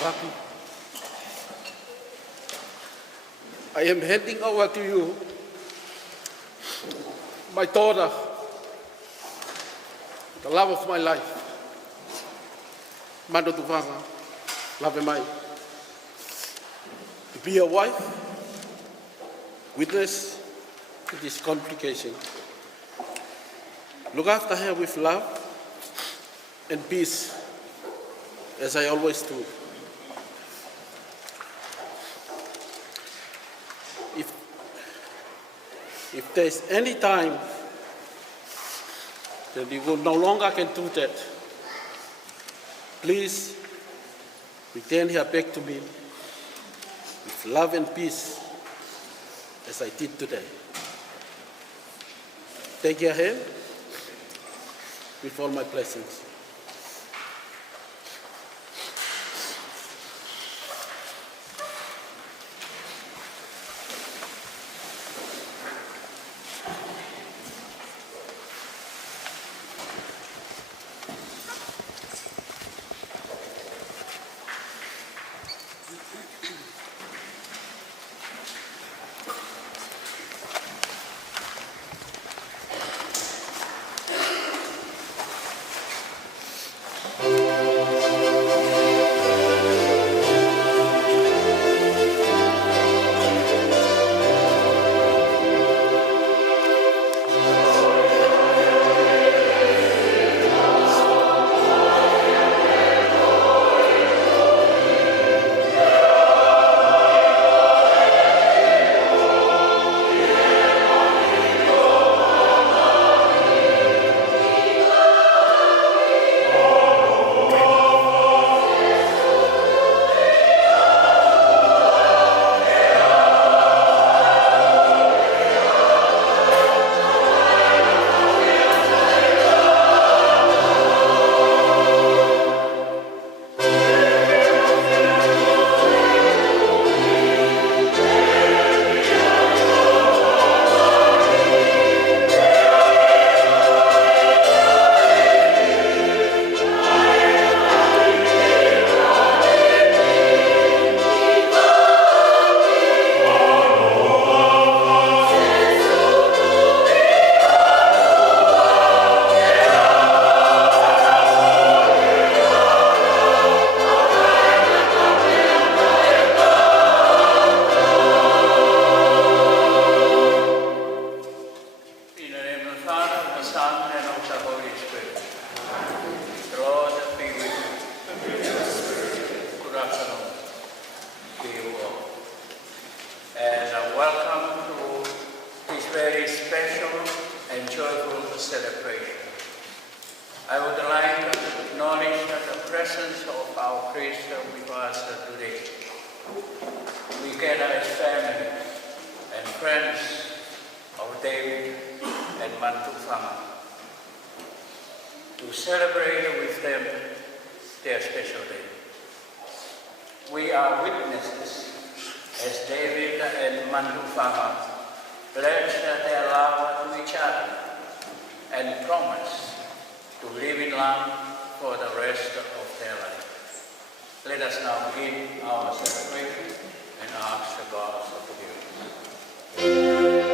Vaki. I am handing over to you my daughter, the love of my life, Manu Lavemai, to be a wife, witness to this complication. Look after her with love and peace, as I always do. If there's any time that you will no longer can do that, please return her back to me with love and peace, as I did today. Take your hand with all my blessings. I would like to acknowledge the presence of our priest with us today. We gather as family and friends of David and Manu to celebrate with them their special day. We are witnesses as David and Manu pledge their love to each other and promise to live in love for the rest of their life. Let us now begin our celebration and ask the God's forgiveness. Amen.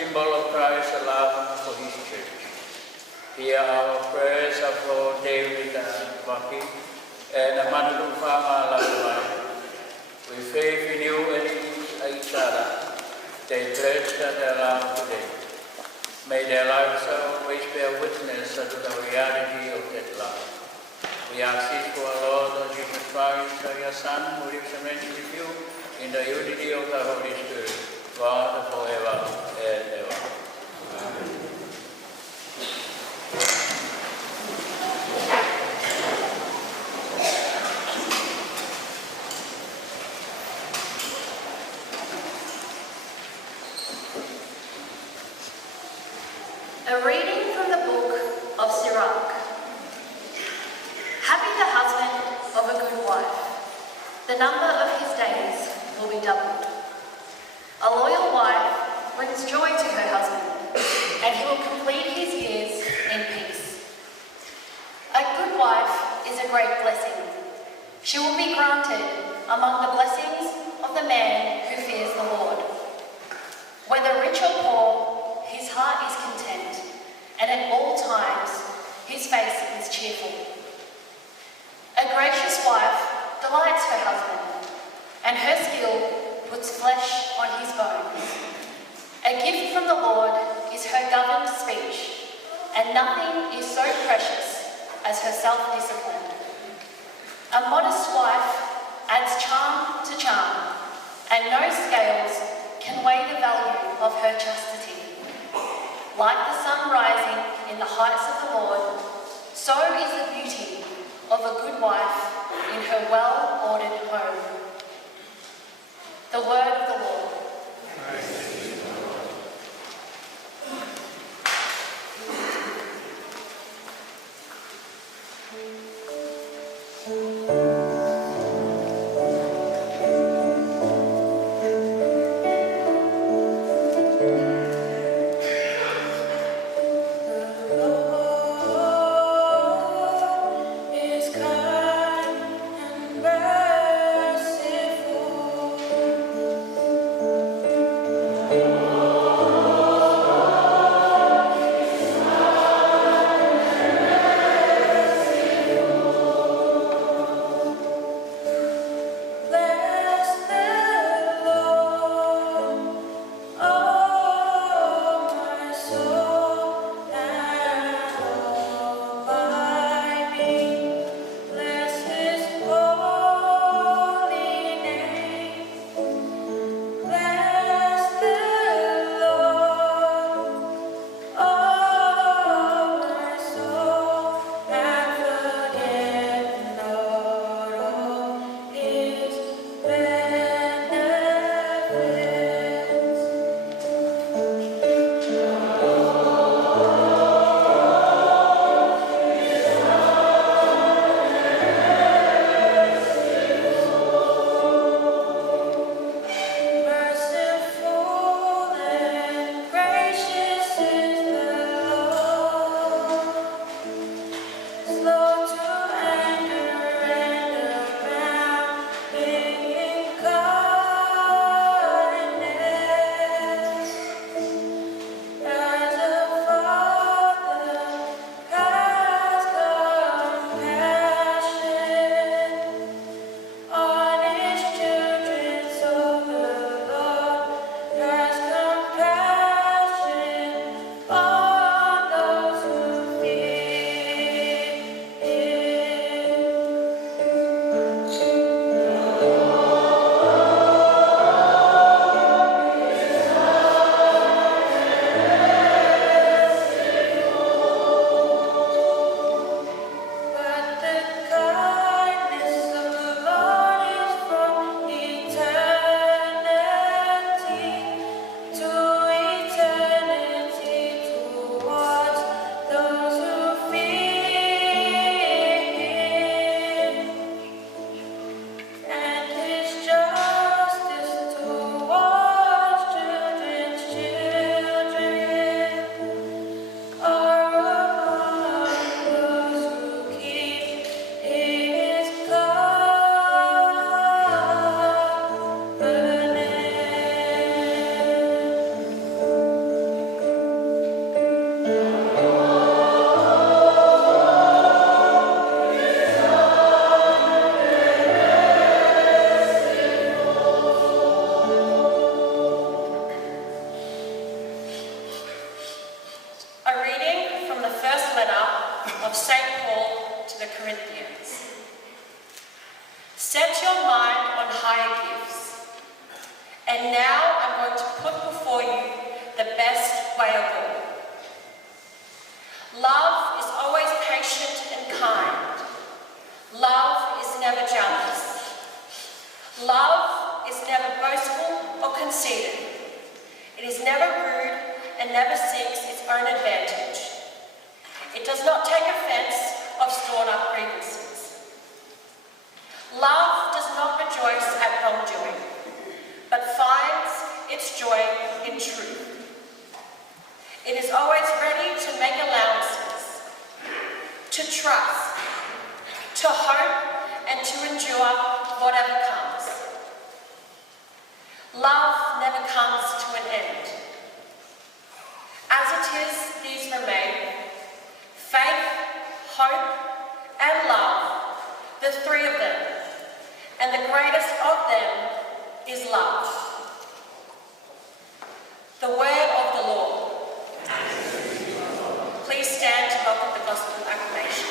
symbol of Christ's love for his church. Hear our prayers for David Vaki and Manu Lavemai. With faith in you and in each other, they pledge their love today. May their lives always bear witness to the reality of that love. We ask this for our Lord Jesus Christ, your Son, who lives and reigns with you in the unity of the Holy Spirit, God forever and ever. Amen. A reading from the book of Sirach. Happy the husband of a good wife. The number of his days will be doubled. A loyal wife brings joy to her husband, and he will complete his years in peace. A good wife is a great blessing. She will be granted among the blessings of the man who fears the Lord. Whether rich or poor, his heart is content, and at all times his face is cheerful. A gracious wife delights her husband, and her skill puts flesh on his bones. A gift from the Lord is her governed speech, and nothing is so precious as her self-discipline. A modest wife adds charm to charm, and no scales can weigh the value of her chastity. Like the sun rising in the heights of the Lord, so is the beauty of a good wife in her well-ordered home. The word of the Lord. And now I'm going to put before you the best way of all. Love is always patient and kind. Love is never jealous. Love is never boastful or conceited. It is never rude and never seeks its own advantage. It does not take offense of stored-up grievances. Love does not rejoice at wrongdoing, but finds its joy in truth. It is always ready to make allowances, to trust, to hope, and to endure whatever comes. Love never comes to an end. As it is, these remain: faith, hope, and love, the three of them, and the greatest of them is love. The word of the Lord. Please stand to welcome the Gospel acclamation.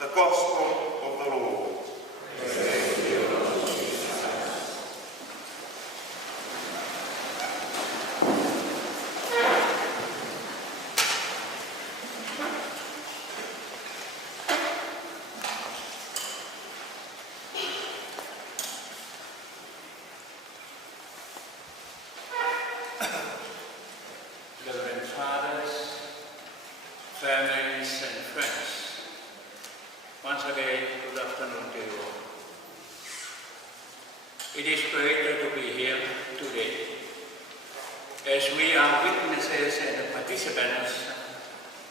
The Gospel of the Lord. say good afternoon to you all. It is great to be here today as we are witnesses and participants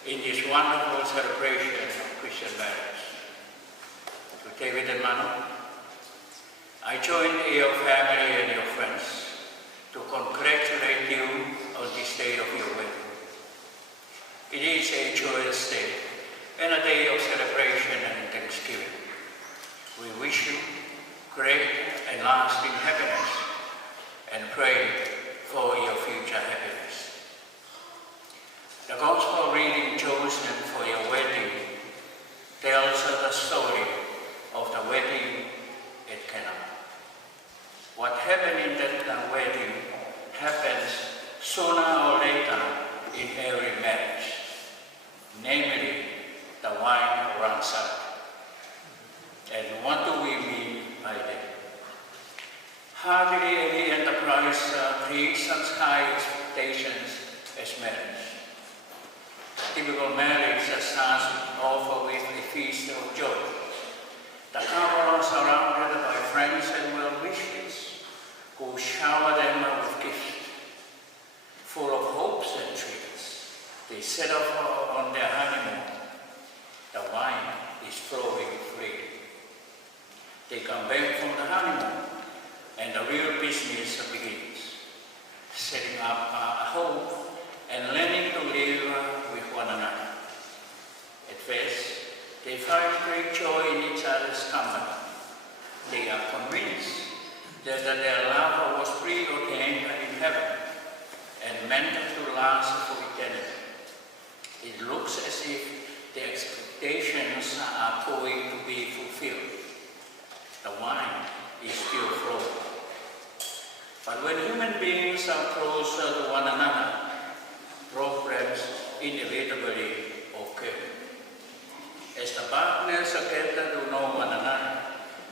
in this wonderful celebration of Christian marriage. To David and Manu, I join your family and your friends to congratulate you on this day of your wedding. It is a joyous day and a day of celebration and thanksgiving. We wish you great and lasting happiness and pray for your future happiness. The Gospel reading chosen for your wedding tells us the story of the wedding at Cana. What happened in that wedding happens sooner or later in every marriage. Namely, the wine runs out. And what do we mean by that? Hardly any enterprise creates such high expectations as marriage. The typical marriage starts off with a feast of joy. The couple are surrounded by friends and well-wishers who shower them with gifts. Full of hopes and dreams, they set off on their honeymoon. The wine is flowing freely. They come back from the honeymoon and the real business begins. Setting up a home and learning to live with one another. At first, they find great joy in each other's company. They are convinced that their love was preordained in heaven and meant to last for eternity. It looks as if the expectations are going to be fulfilled. The wine is still flowing. But when human beings are closer to one another, problems inevitably occur. As the partners get to know one another,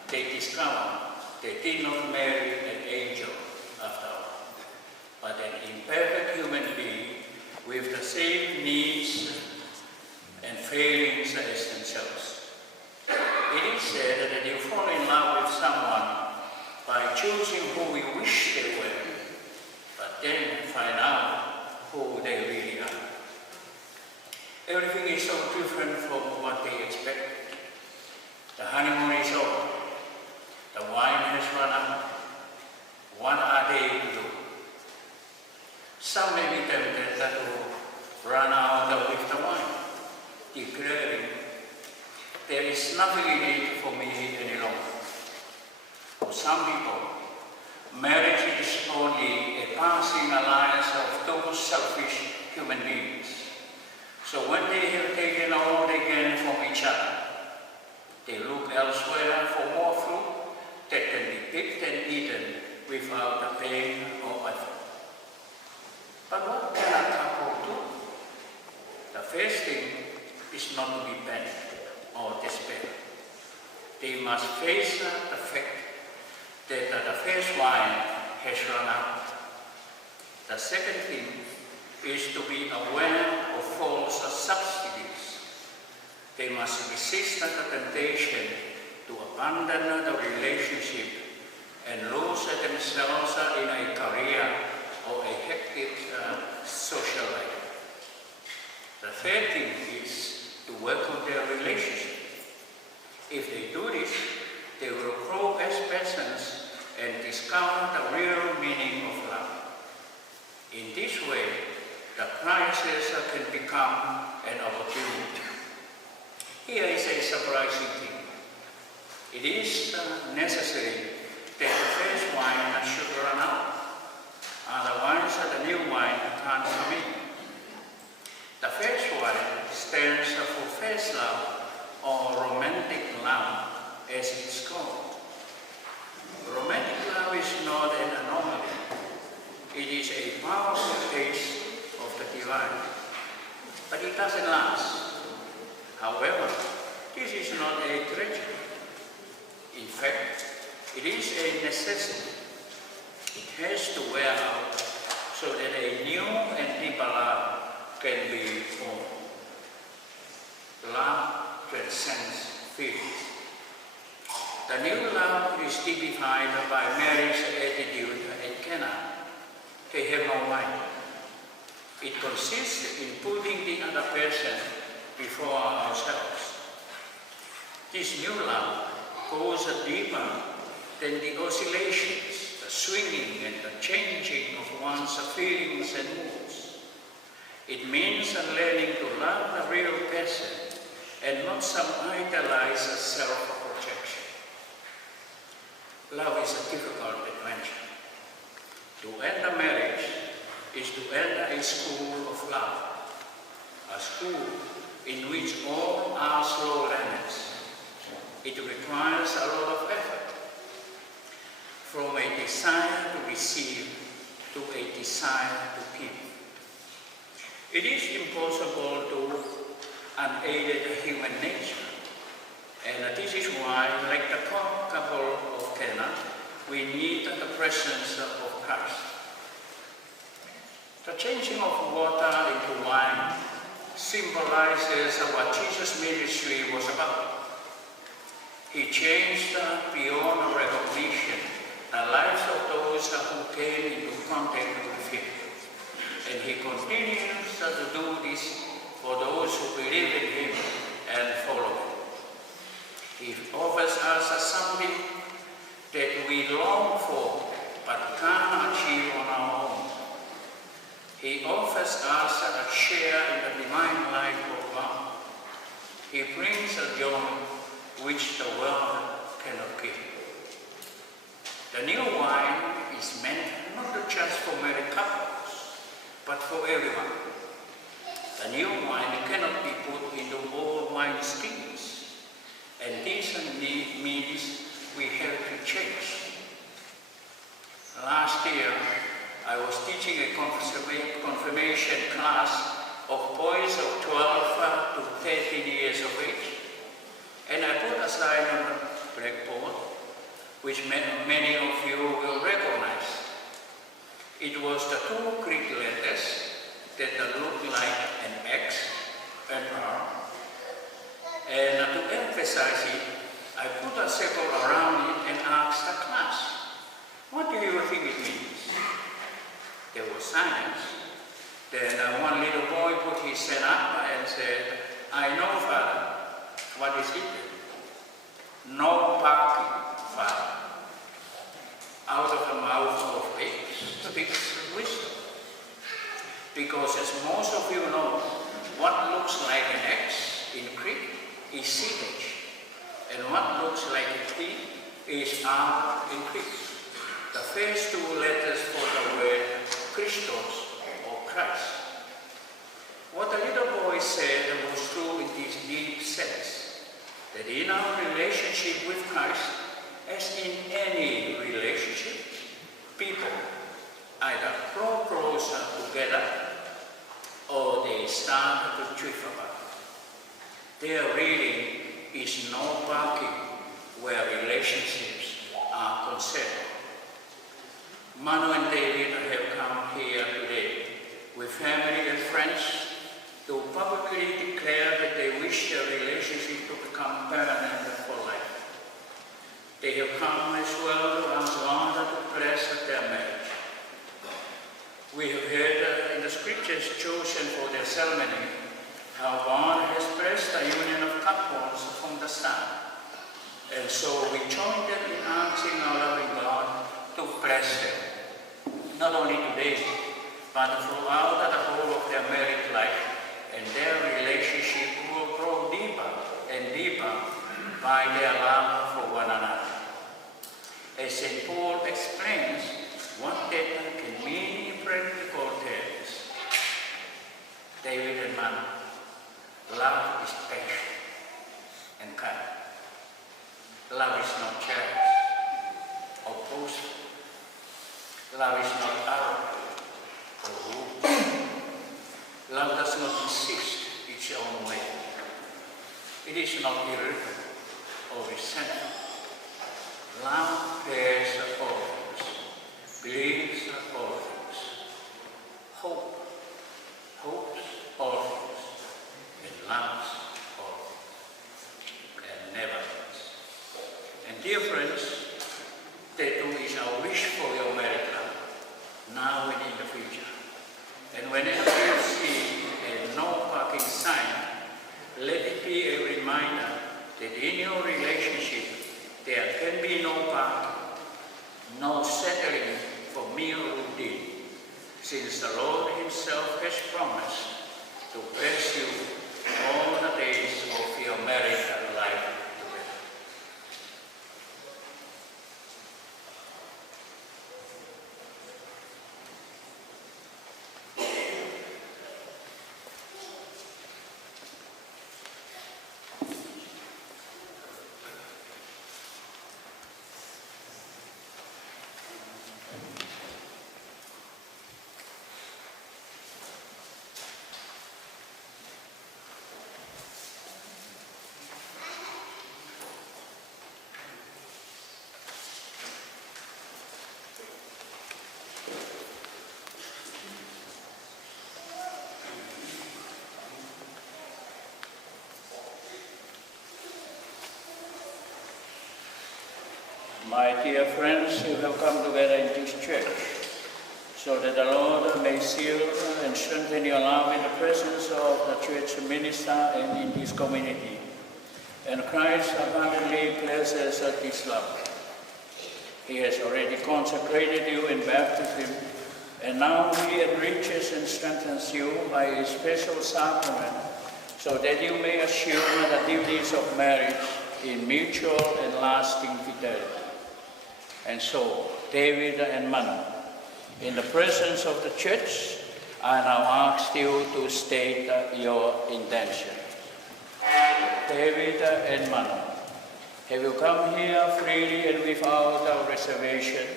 they discover they did not marry an angel after all, but an imperfect human being with the same needs and failings as themselves. It is said that you fall in love with someone by choosing who we wish they were, but then find out who they really are. Everything is so different from what they expected. The honeymoon is over. The wine has run out. What are they to do? Some may be tempted to run out with the wine, declaring, there is nothing in it for me any longer. For some people, marriage is only a passing alliance of two selfish human beings. So when they have taken all they can from each other, they look elsewhere for more fruit that can be picked and eaten without the pain or effort. But what can a couple do? The first thing is not to be panicked or despair. They must face the fact that the first wine has run out. The second thing is to be aware of false substitutes. They must resist the temptation to abandon the relationship and lose themselves in a career or a hectic social life. The third thing is to work on their relationship. If they do this, they will grow as persons and discover the real meaning of love. In this way, the crisis can become an opportunity. Here is a surprising thing. It is necessary that the first wine should run out. Otherwise, the new wine can't come in. The first wine stands for first love or romantic love, as it's called. Romantic love is not an anomaly. It is a powerful taste of the divine, but it doesn't last. However, this is not a tragedy. In fact, it is a necessity. It has to wear out so that a new and deeper love can be born. Love transcends feelings. The new love is typified by Mary's attitude at Cana. They have no mind. It consists in putting the other person before ourselves. This new love goes deeper than the oscillations, the swinging and the changing of one's feelings and moods. It means learning to love the real person and not some idealized self-projection. Love is a difficult adventure. To enter marriage is to enter a school of love, a school in which all are slow learners. It requires a lot of effort, from a desire to receive to a desire to give. It is impossible to unaided human nature, and this is why, like the couple of Cana, we need the presence of Christ. The changing of water into wine symbolizes what Jesus' ministry was about. He changed beyond recognition the lives of those who came into contact with him. And he continues to do this for those who believe in him and follow him. He offers us something that we long for but can't achieve on our own. He offers us a share in the divine life of God. He brings a joy which the world cannot give. The new wine is meant not just for married couples, but for everyone. The new wine cannot be put into old wine skins, and this means we have to change. Last year, I was teaching a confirmation class of boys of 12 to 13 years of age, and I put a sign on the blackboard, which many of you will recognize. It was the two Greek letters that looked like an X and R. And to emphasize it, I put a circle around it and asked the class, what do you think it means? There was silence. Then one little boy put his hand up and said, I know, Father. What is it? No parking, Father. Out of the mouth of babes speaks wisdom. Because as most of you know, what looks like an X in Greek is CH, and what looks like a T is R in Greek. The first two letters for the word Christos or Christ. What the little boy said was true in this deep sense, that in our relationship with Christ, as in any relationship, people either grow closer together or they start to drift apart. There really is no parking where relationships are concerned. Manu and David have come here today with family and friends to publicly declare that they wish their relationship to become permanent for life. They have come as well to ask God to bless their marriage. We have heard in the scriptures chosen for their ceremony how God has blessed the union of couples from the start. And so we join them in asking our loving God to bless them, not only today, but throughout the whole of their married life, and their relationship will grow deeper and deeper by their love for one another. As St. Paul explains what that can mean in practical terms, David and Manu, love is patient and kind. Love is not jealous or boastful. Love is not arrogant or rude. Love does not insist its own way. It is not irritable or resentful. Love bears all things, believes all things, hopes all things, and loves all things, and never fails. And dear friends, tattoo is our wish for your married life, now and in the future. And whenever you see a no parking sign, let it be a reminder that in your relationship there can be no parking, no settling for mere routine, since the Lord Himself has promised to bless you all the days of your married life together. My dear friends, you have come together in this church so that the Lord may seal and strengthen your love in the presence of the church minister and in this community. And Christ abundantly blesses this love. He has already consecrated you in baptism, and now He enriches and strengthens you by a special sacrament so that you may assume the duties of marriage in mutual and lasting fidelity. And so, David and Manu, in the presence of the church, I now ask you to state your intention. David and Manu, have you come here freely and without a reservation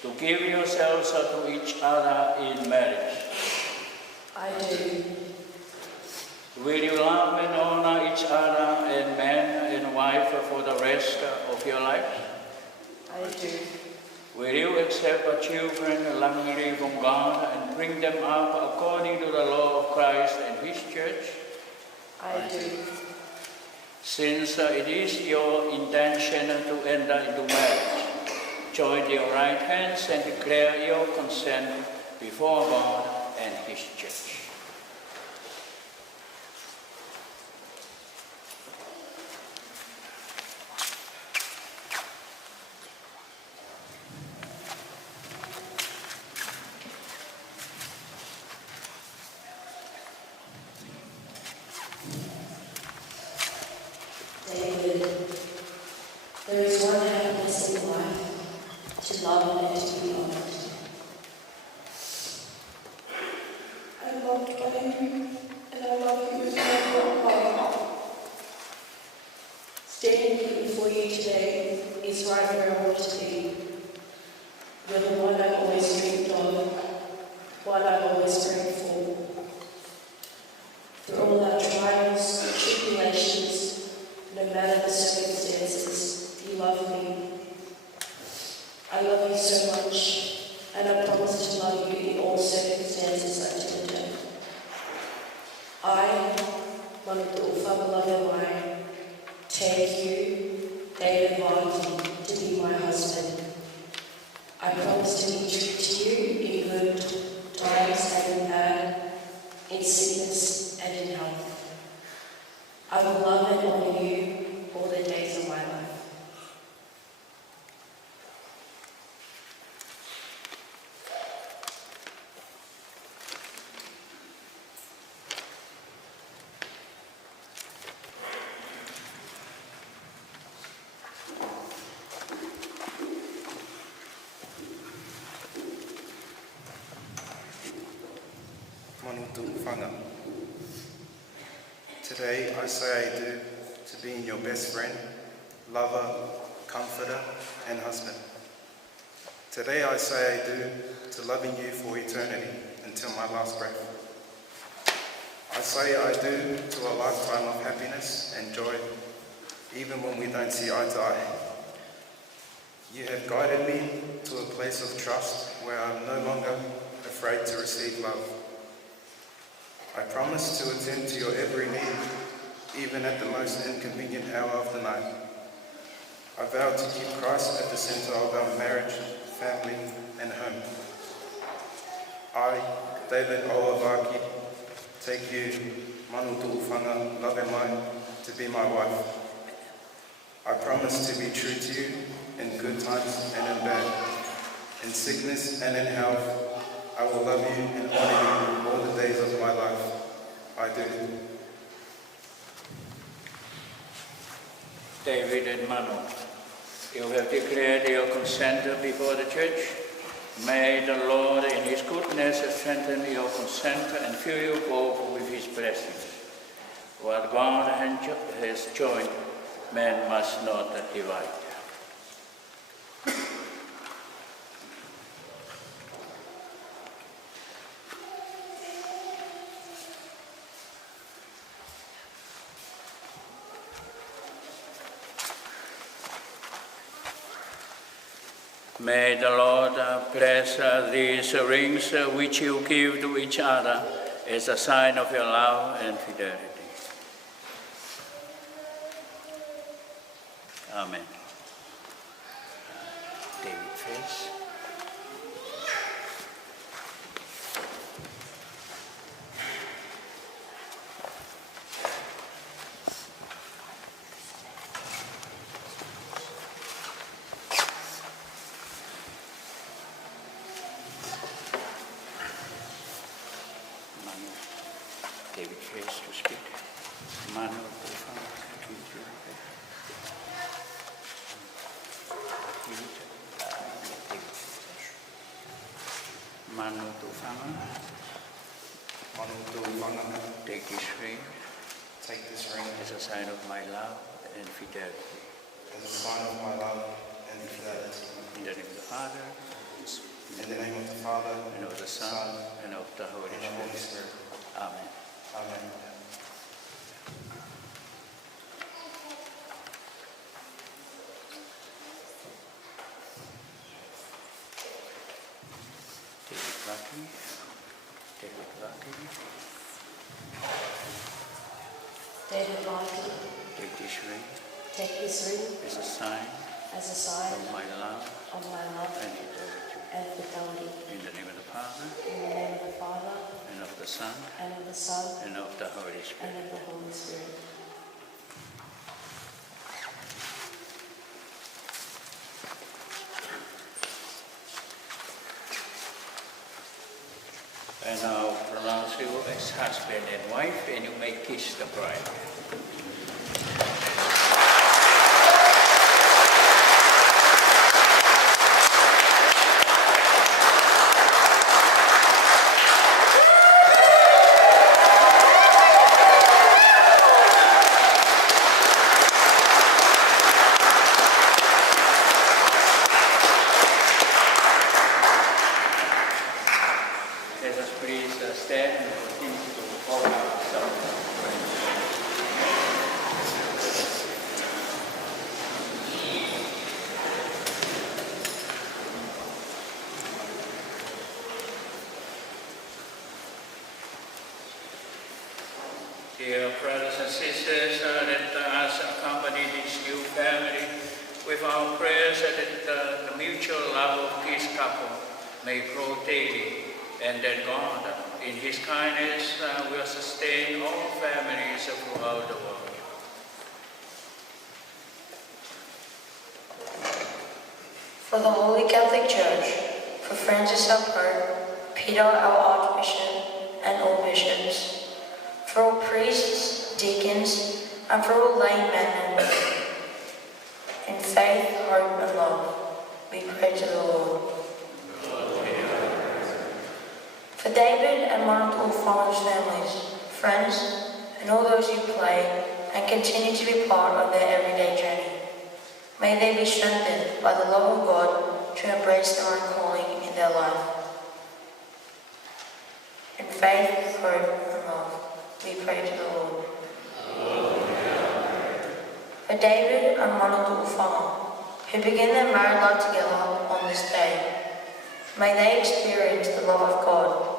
to give yourselves to each other in marriage? I do. Will you love and honor each other and man and wife for the rest of your life? I do. Will you accept our children lovingly from God and bring them up according to the law of Christ and His church? I do. Since it is your intention to enter into marriage, join your right hands and declare your consent before God and His church. David, there is one happiness in life, to love and to be loved. I'm loved by you, and I love you with my whole heart. Standing here before you today is right where I want to be. You're the one I've always dreamed of, one I've always prayed for. Through all our trials, tribulations, no matter the circumstances, you love me. I love you so much, and I promise to love you in all circumstances until death. I, Manu Lavemai, take you, David Vaki, to be my husband. I promise to be true to you in good times and in bad, in sickness and in health. I will love and honor you all the days of my life. Today I say I do to being your best friend, lover, comforter and husband. Today I say I do to loving you for eternity until my last breath. I say I do to a lifetime of happiness and joy, even when we don't see eye to eye. You have guided me to a place of trust where I'm no longer afraid to receive love. I promise to attend to your every need, even at the most inconvenient hour of the night. I vow to keep Christ at the centre of our marriage, family and home. I, David Vaki, take you, Manu Lavemai, to be my wife. I promise to be true to you in good times and in bad, in sickness and in health. I will love you and honour you all the days of my life. I do. David and Manu, you have declared your consent before the church. May the Lord in his goodness strengthen your consent and fill you both with his blessings. What God has joined, man must not divide. May the Lord bless these rings which you give to each other as a sign of your love and fidelity. Amen. David face. David face to speak. Manu Lavemai, take this ring as a sign of my love and fidelity. As a sign of my love and fidelity. In the name of the Father, In the name of the Father, and of the Son, and of the Holy Spirit. Amen. Amen. Vaki. David Vaki, Take this ring take this ring as a sign as a sign of my love of my love and fidelity. and fidelity. In the name of the Father, In the name of the Father, and of the Son, and of the Son, and of the Holy and Spirit. of the Holy Spirit. And I'll pronounce you as husband and wife, and you may kiss the bride. Let us please stand and continue to follow ourselves. Dear brothers and sisters, let us accompany this new family with our prayers that the mutual love of this couple may grow daily, and that God, in his kindness, will sustain all families throughout the world. For the Holy Catholic Church, for Francis our Pope, Peter our Archbishop, and all bishops, for all priests, deacons, and for all laymen and women, in faith, hope, and love, we pray to the Lord. For David and Manu Lavemai's families, friends, and all those who play and continue to be part of their everyday journey, may they be strengthened by the love of God to embrace their own calling in their life. In faith, hope, and love, we pray to the Lord. For David and Manu Lavemai, who begin their married life together on this day, may they experience the love of God,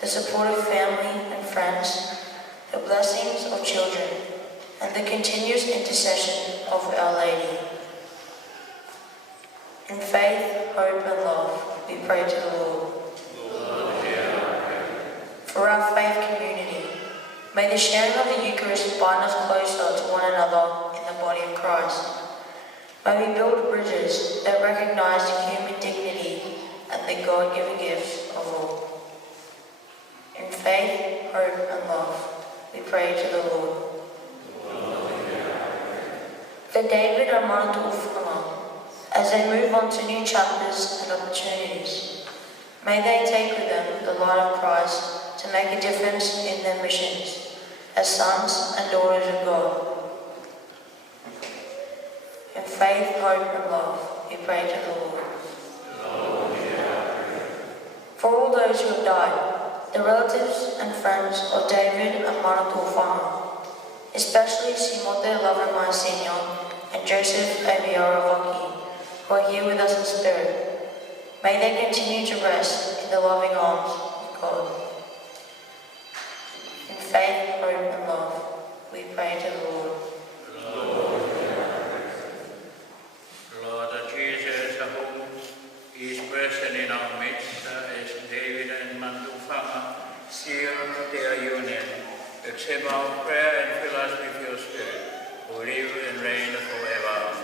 the support of family and friends, the blessings of children, and the continuous intercession of Our Lady. In faith, hope and love, we pray to the Lord. For our faith community, may the sharing of the Eucharist bind us closer to one another in the body of Christ. May we build bridges that recognize human dignity and the God-given gifts of all. In faith, hope and love, we pray to the Lord. For David and Manu Lavemai, as they move on to new chapters and opportunities, may they take with them the light of Christ to make a difference in their missions as sons and daughters of God. In faith, hope and love, we pray to the Lord. For all those who have died, the relatives and friends of David and Manu Lavemai, especially Manu Lavemai Sr. and Joseph Vaki, who are here with us in spirit, may they continue to rest in the loving arms of God. In faith, hope and love, we pray to the Lord. Lord Jesus, who is present in our midst, as David and Manu Lavemai seal their union, accept our prayer and fill us with your Spirit, who live and reign forever.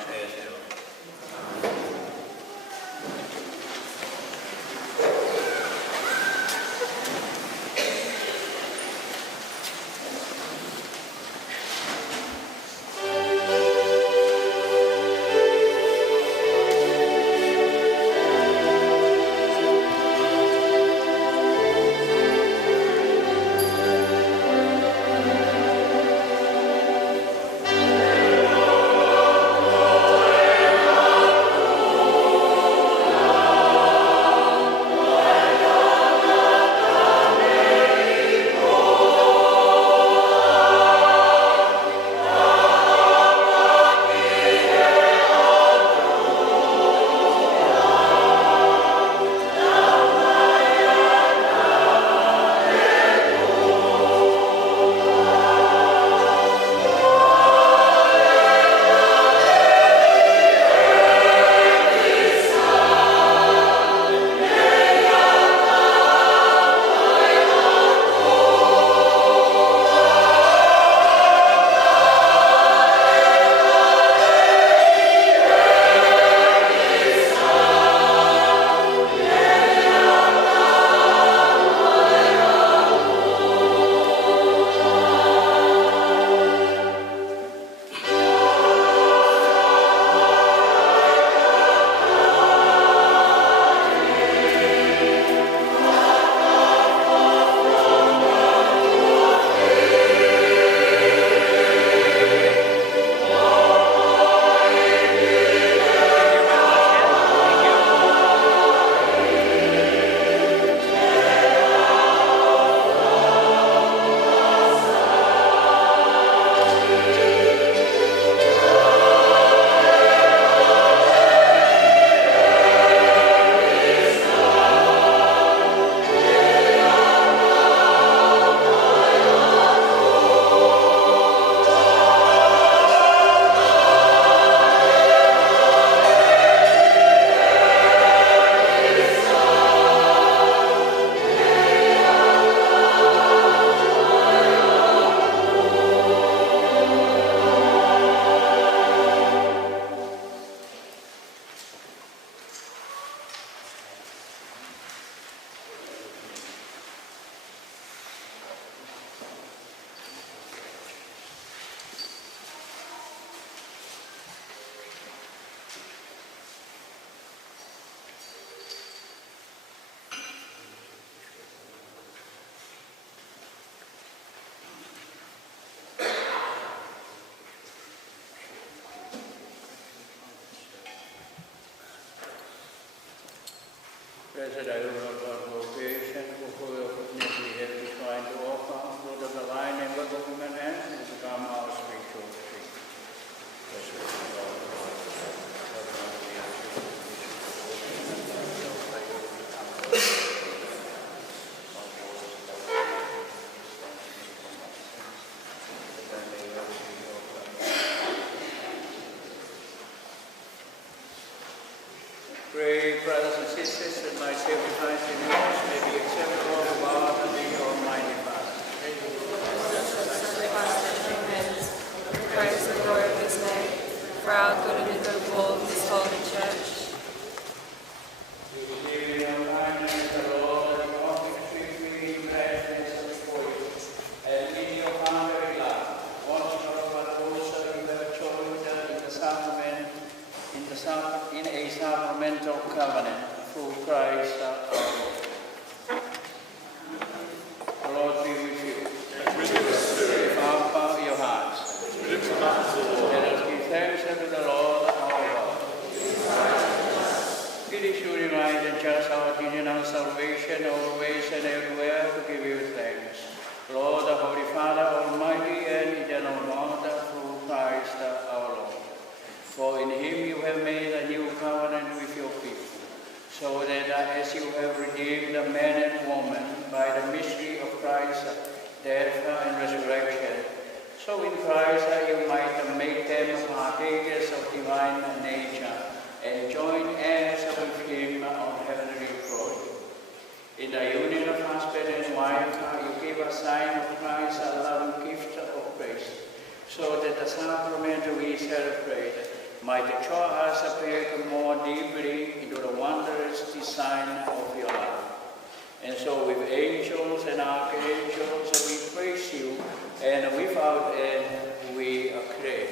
Blessed are you, Lord God of creation, who for your goodness we have declined to offer, Lord of the vine and work of human hands, and become our spiritual tree. Blessed are you, Lord God of Pray, brothers and sisters, that my sacrifice and yours may be acceptable to God and the Almighty Father. Praise the glory of his name, for our good and the good of all his holy church. We receive in your kindness, the Lord, and you offer sweetly gladness before you, and in your boundary love, watching over those you have chosen in a sacramental covenant through Christ our Lord. The Lord be with you. Lift up your hearts. Let us give thanks unto the Lord our God. It is truly right and just our duty and our salvation, always and everywhere, to give you thanks. Lord, the Holy Father, Almighty and eternal God, through Christ our Lord. For in him you have made a new covenant with your people, so that as you have redeemed the man and woman by the mystery of Christ's death and resurrection, so in Christ you might make them partakers of divine nature and join heirs with him on heavenly glory. In the union of husband and wife, you give a sign of Christ's loving gift of grace, so that the sacrament we celebrate might draw us back more deeply into the wondrous design of your love. And so with angels and archangels we praise you, and without end we acclaim.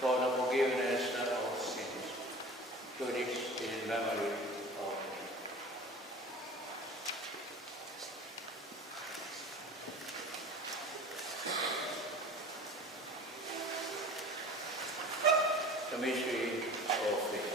God of the mystery of faith.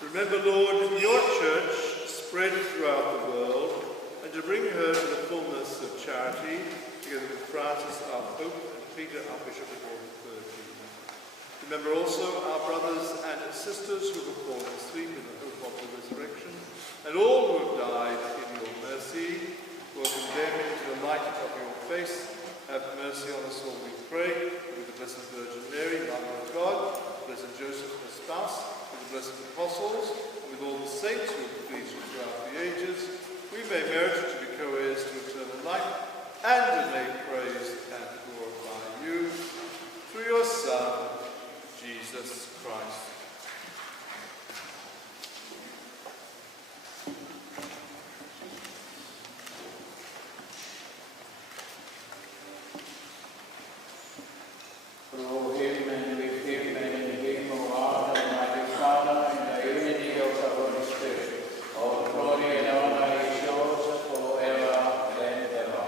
Remember, Lord, your church spread throughout the world, and to bring her to the fullness of charity, together with Francis, our Pope, and Peter, our Bishop of all the clergy. Remember also our brothers and sisters who have fallen asleep in the hope of the resurrection, and all who have died in your mercy. Welcome them into the light of your face. Have mercy on us all, we pray, with the Blessed Virgin Mary, Mother of God, Blessed Joseph, her spouse, with the blessed apostles, and with all the saints who have pleased you throughout the ages, we may merit to be co-heirs to eternal life, and may praise and glorify you through your Son, Jesus Christ. Through him and with him and in him, O God, Almighty Father, in the unity of the Holy Spirit, all glory and honor is yours forever and ever.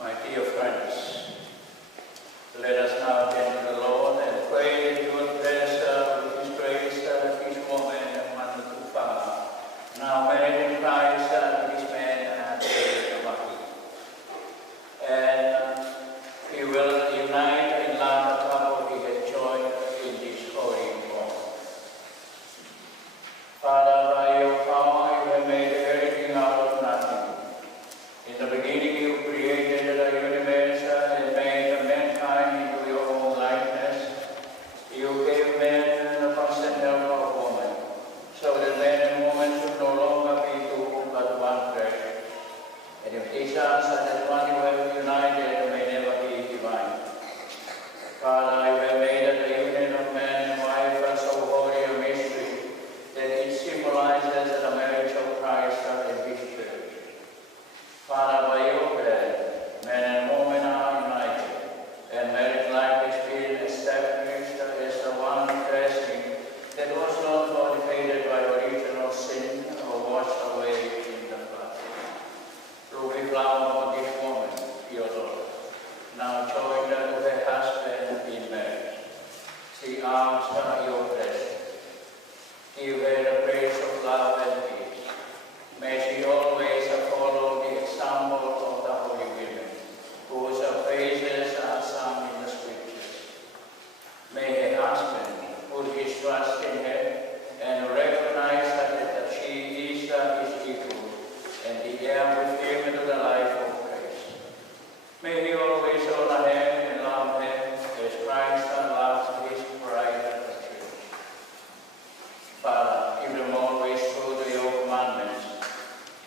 My dear friends, let us now turn to the Lord and pray that He will bless with His grace His woman, Manu Lavemai, now married in Christ, His man, Vaki. And He will unite in love the couple He has joined in this holy moment. Father, by your power you have made everything out of nothing. In the beginning you created the universe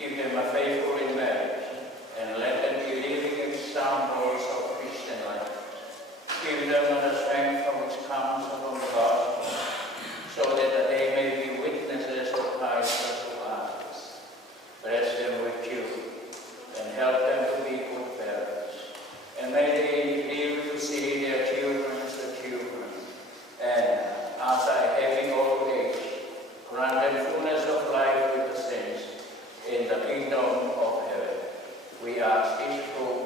Keep them faithful in marriage, and let them be living examples of Christian life. Give them the strength which comes from God, so that they may be witnesses of Christ to others. Bless them with children, and help them to be good parents. And may they live to see their children's children. And after having old age, grant them fullness of life with the saints in the kingdom of heaven. We ask this through